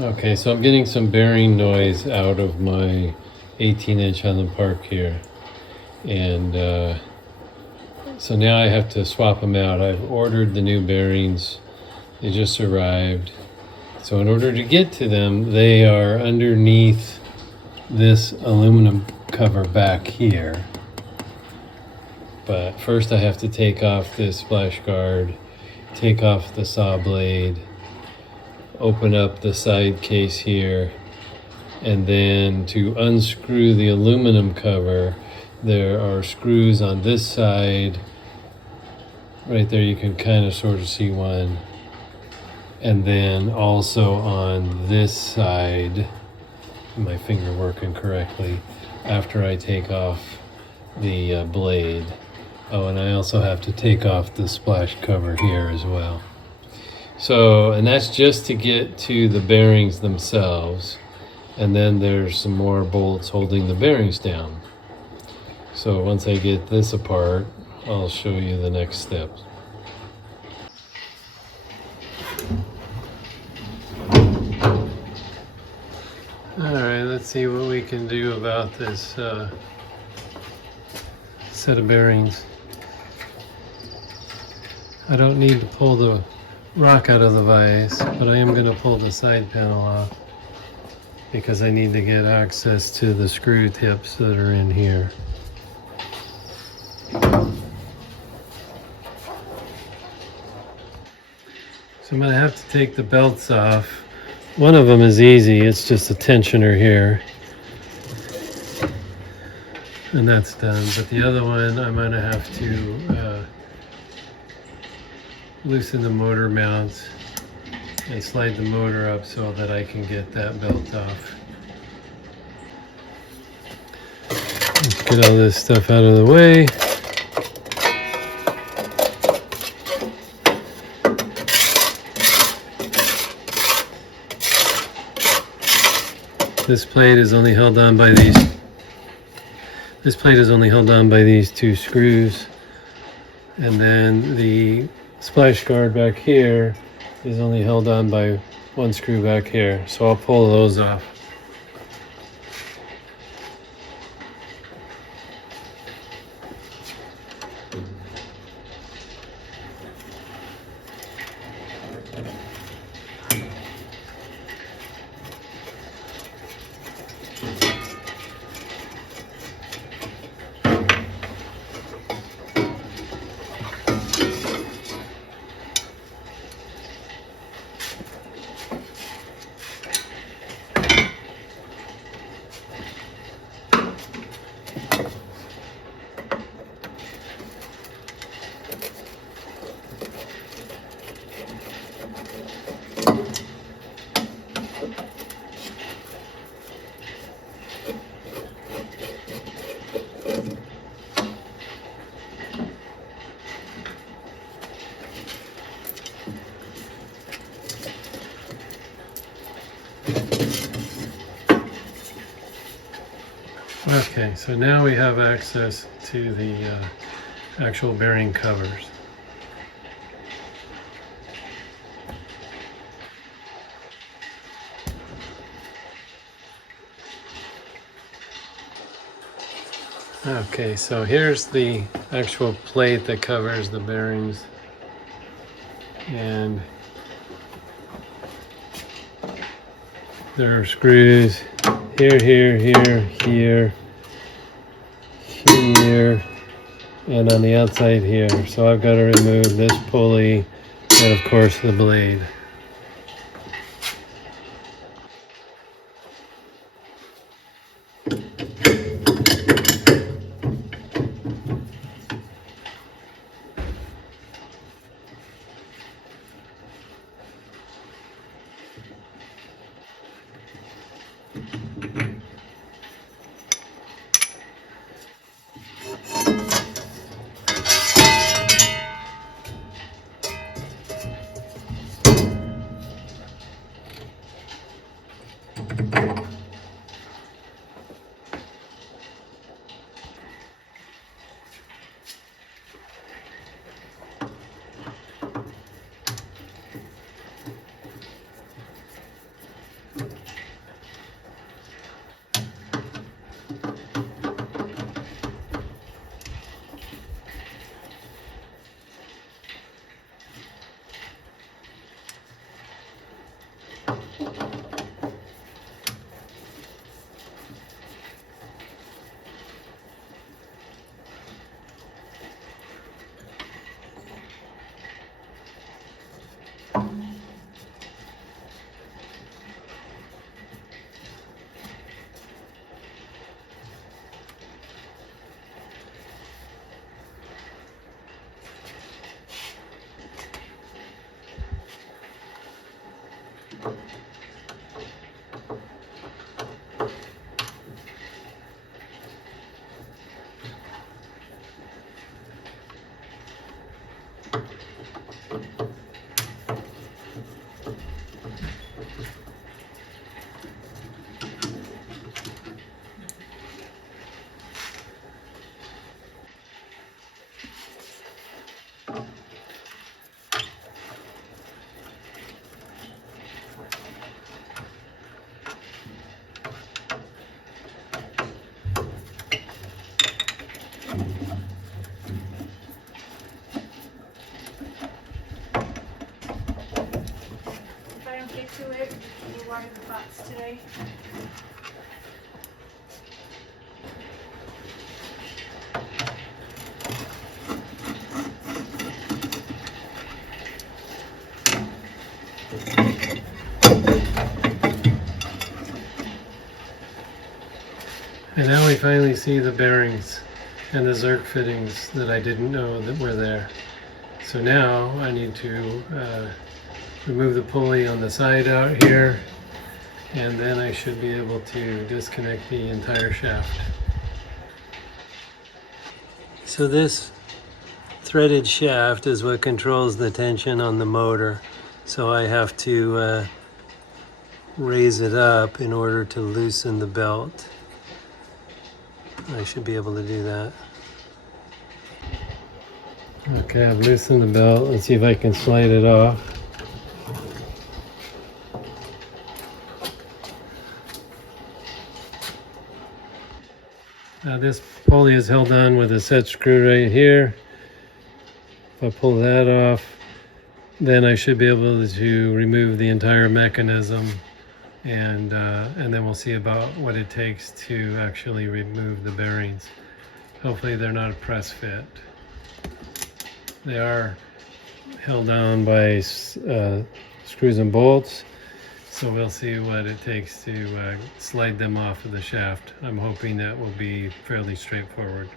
Okay, so I'm getting some bearing noise out of my 18-inch on the park here. And so now I have to swap them out. I've ordered the new bearings. They just arrived. So in order to get to them, they are underneath this aluminum cover back here. But first I have to take off this splash guard, take off the saw blade, open up the side case here, and then to unscrew the aluminum cover, there are screws on this side. Right there you can kind of sort of see one. And then also on this side, my finger working correctly, after I take off the blade. Oh, and I also have to take off the splash cover here as well. So, and that's just to get to the bearings themselves. And then there's some more bolts holding the bearings down. So once I get this apart, I'll show you the next steps. Alright, let's see what we can do about this set of bearings. I don't need to pull the rock out of the vise, but I am going to pull the side panel off because I need to get access to the screw tips that are in here. So I'm going to have to take the belts off. One of them is easy, it's just a tensioner here. And that's done. But the other one, I'm going to have to loosen the motor mounts and slide the motor up so that I can get that belt off. Let's get all this stuff out of the way. This plate is only held on by these. This plate is only held on by these two screws, and then the splash guard back here is only held on by one screw back here. So I'll pull those off. Okay, so now we have access to the actual bearing covers. Okay, so here's the actual plate that covers the bearings, and there are screws here, here, here, and on the outside here. So I've got to remove this pulley and of course the blade. nuts today. And now we finally see the bearings and the Zerk fittings that I didn't know that were there. So now I need to remove the pulley on the side out here, and then I should be able to disconnect the entire shaft. So this threaded shaft is what controls the tension on the motor. So I have to raise it up in order to loosen the belt. I should be able to do that. Okay, I've loosened the belt. Let's see if I can slide it off. This pulley is held on with a set screw right here. If I pull that off, then I should be able to remove the entire mechanism, and then we'll see about what it takes to actually remove the bearings. Hopefully they're not a press fit. They are held on by screws and bolts, so we'll see what it takes to slide them off of the shaft. I'm hoping that will be fairly straightforward.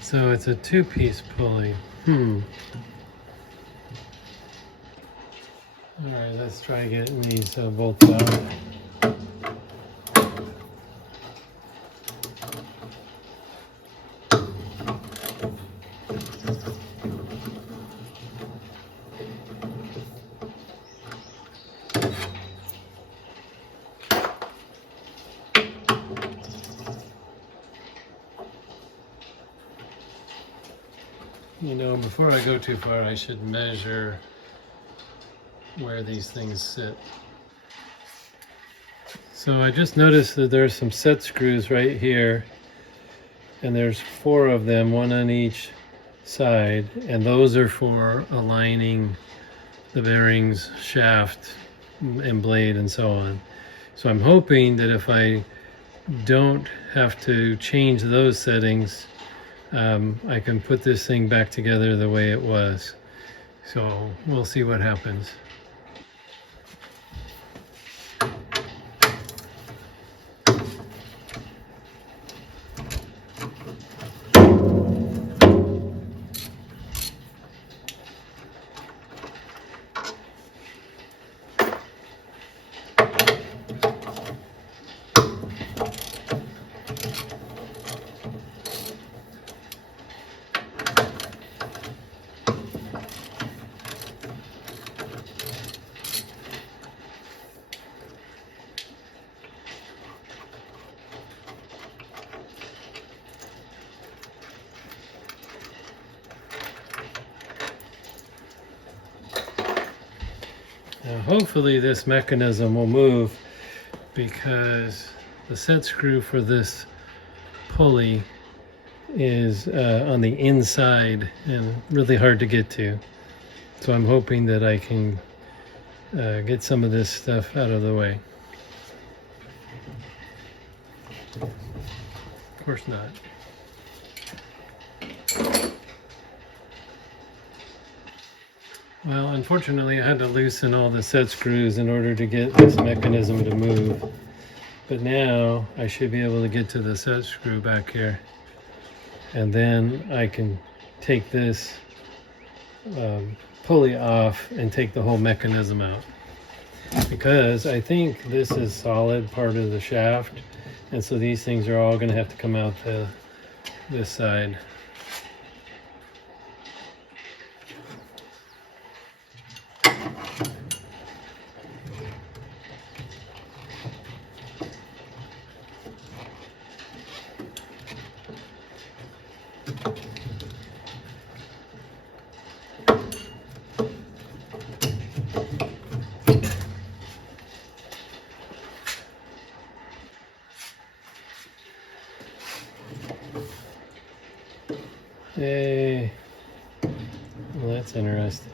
So it's a two-piece pulley. Alright, let's try getting these bolts out. You know, before I go too far, I should measure where these things sit. So I just noticed that there's some set screws right here, and there's 4 of them, one on each side, and those are for aligning the bearings, shaft, and blade, and so on. So I'm hoping that if I don't have to change those settings, I can put this thing back together the way it was. So we'll see what happens. Now hopefully this mechanism will move, because the set screw for this pulley is on the inside and really hard to get to. So I'm hoping that I can get some of this stuff out of the way. Of course not. Well, unfortunately, I had to loosen all the set screws in order to get this mechanism to move. But now I should be able to get to the set screw back here. And then I can take this pulley off and take the whole mechanism out. Because I think this is solid part of the shaft. And so these things are all going to have to come out this side. Yay. Well, that's interesting.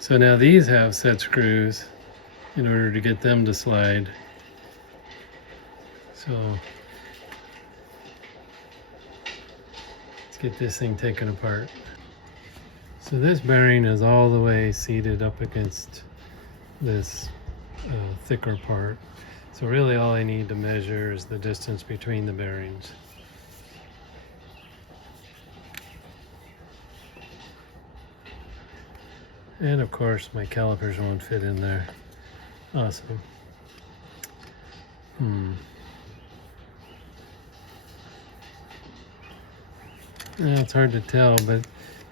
So now these have set screws in order to get them to slide. So let's get this thing taken apart. So this bearing is all the way seated up against this thicker part. So really all I need to measure is the distance between the bearings. And of course my calipers won't fit in there. Awesome. It's hard to tell, but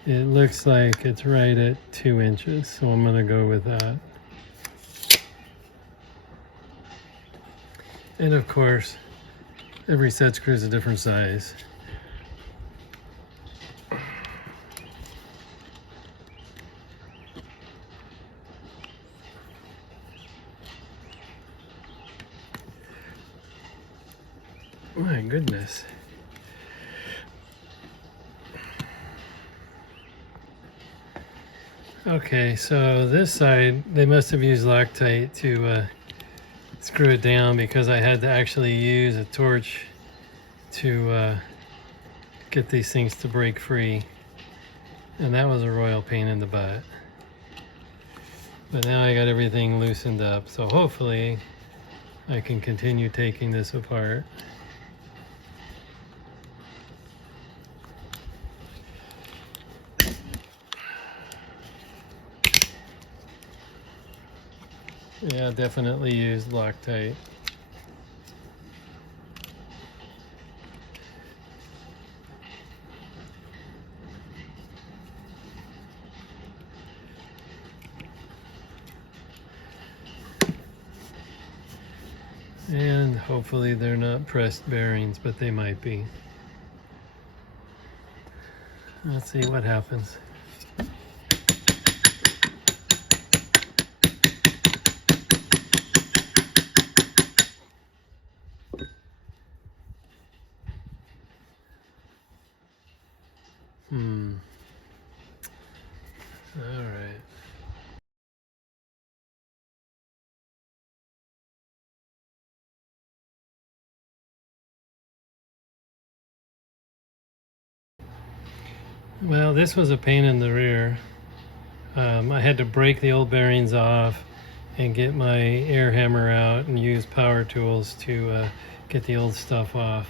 it looks like it's right at 2 inches, so I'm going to go with that. And of course, every set screw is a different size. My goodness. Okay, so this side, they must have used Loctite to screw it down, because I had to actually use a torch to get these things to break free. And that was a royal pain in the butt. But now I got everything loosened up, so hopefully I can continue taking this apart. Yeah, definitely used Loctite. And hopefully they're not pressed bearings, but they might be. Let's see what happens. All right. Well, this was a pain in the rear. I had to break the old bearings off and get my air hammer out and use power tools to get the old stuff off.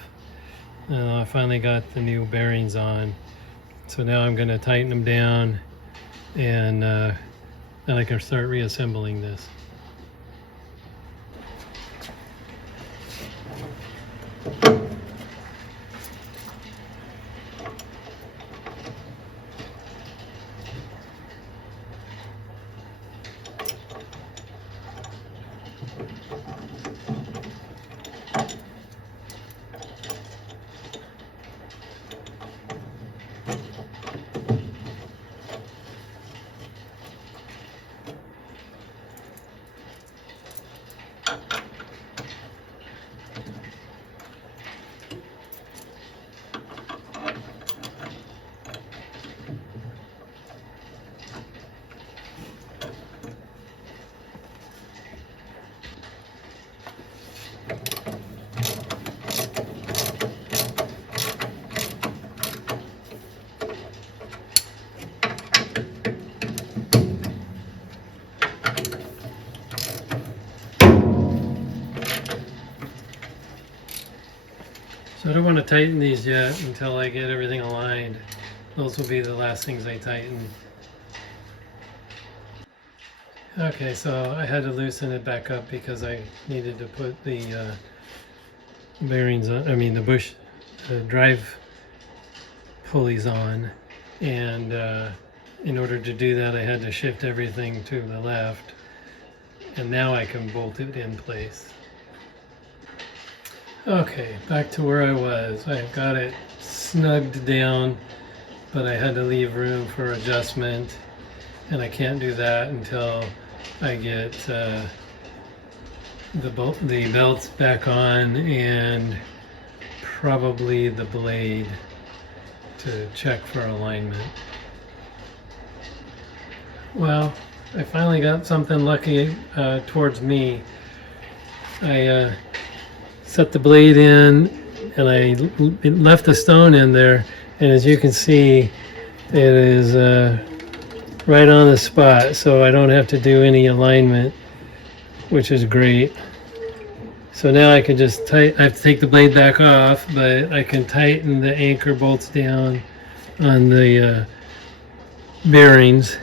I finally got the new bearings on. So now I'm going to tighten them down, and then I can start reassembling this. So I don't want to tighten these yet until I get everything aligned. Those will be the last things I tighten. Okay, so I had to loosen it back up because I needed to put the bearings on, the drive pulleys on. And in order to do that, I had to shift everything to the left. And now I can bolt it in place. Okay, back to where I was. I've got it snugged down, but I had to leave room for adjustment, and I can't do that until I get the belts back on and probably the blade to check for alignment. Well, I finally got something lucky towards me. I set the blade in and I left the stone in there, and as you can see, it is right on the spot, so I don't have to do any alignment, which is great. So now I can just I have to take the blade back off, but I can tighten the anchor bolts down on the bearings,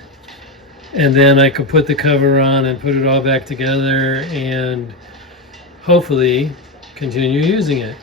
and then I can put the cover on and put it all back together and hopefully continue using it.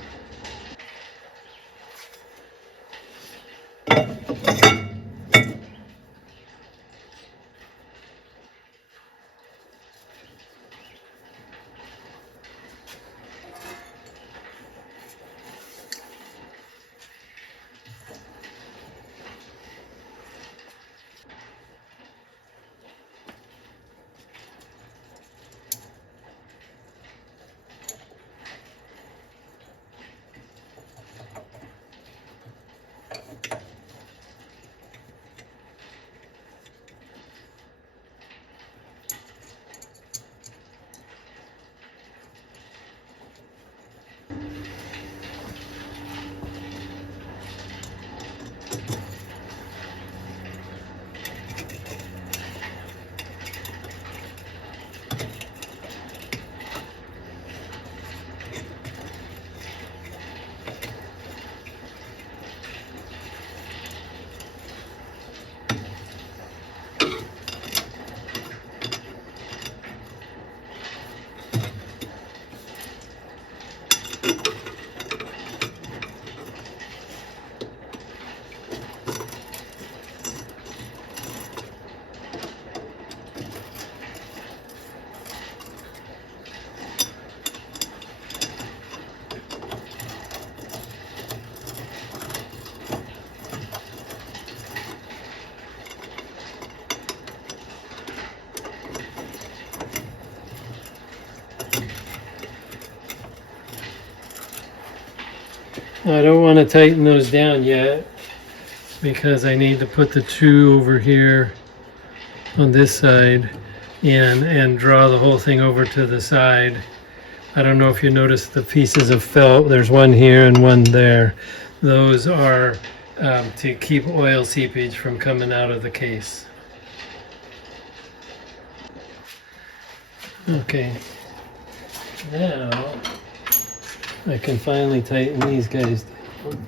I don't want to tighten those down yet because I need to put the two over here on this side and draw the whole thing over to the side. I don't know if you noticed the pieces of felt. There's one here and one there. Those are to keep oil seepage from coming out of the case. Okay, now I can finally tighten these guys down.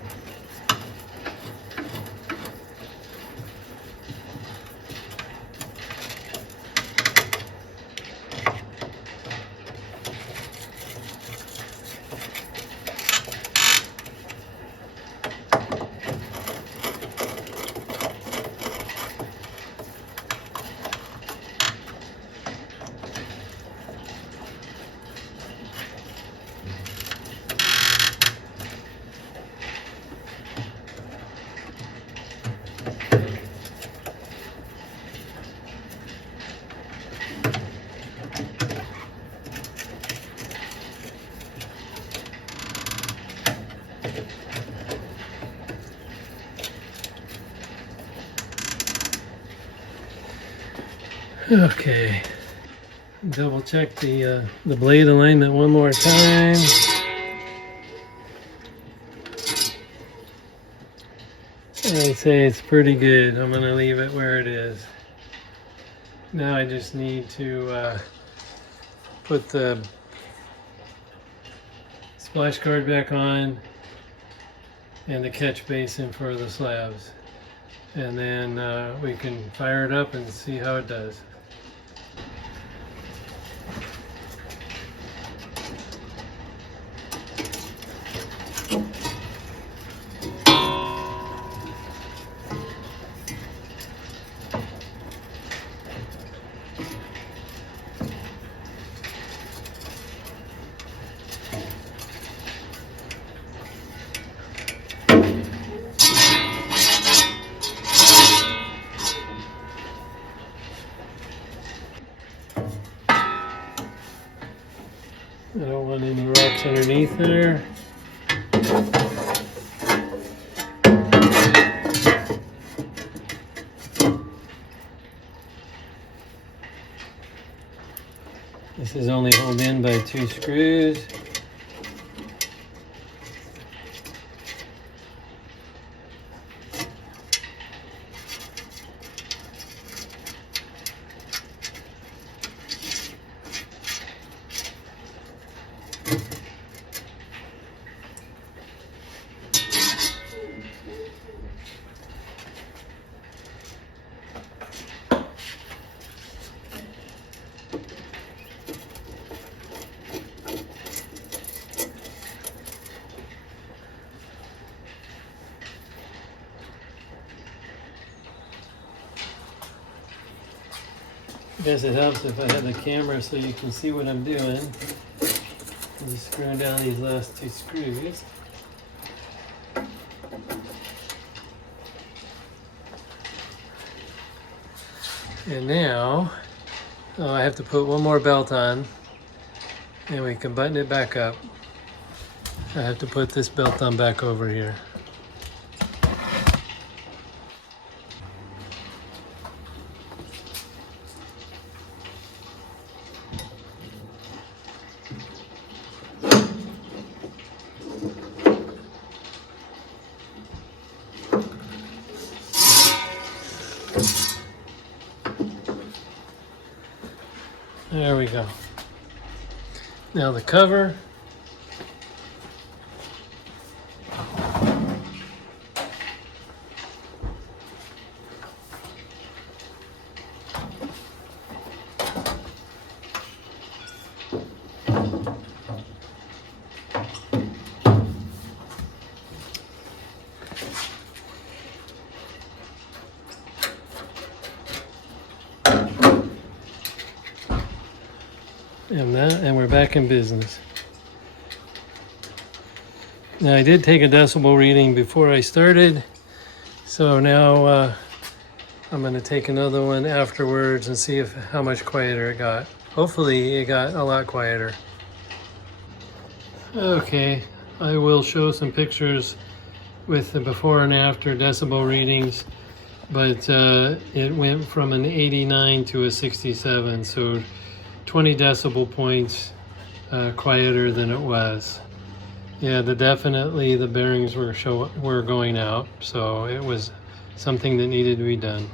Okay, double check the blade alignment one more time. I'd say it's pretty good. I'm gonna leave it where it is. Now I just need to put the splash guard back on and the catch basin for the slabs, and then we can fire it up and see how it does. I don't want any rocks underneath there. This is only held in by 2 screws. I guess it helps if I have the camera so you can see what I'm doing. I'm just screwing down these last 2 screws. And now, I have to put one more belt on and we can button it back up. I have to put this belt on back over here. There we go. Now the cover. And we're back in business. Now I did take a decibel reading before I started, so now I'm going to take another one afterwards and see how much quieter it got. Hopefully it got a lot quieter. Okay, I will show some pictures with the before and after decibel readings, but it went from an 89 to a 67, so 20 decibel points quieter than it was. Yeah, definitely the bearings were going out, so it was something that needed to be done.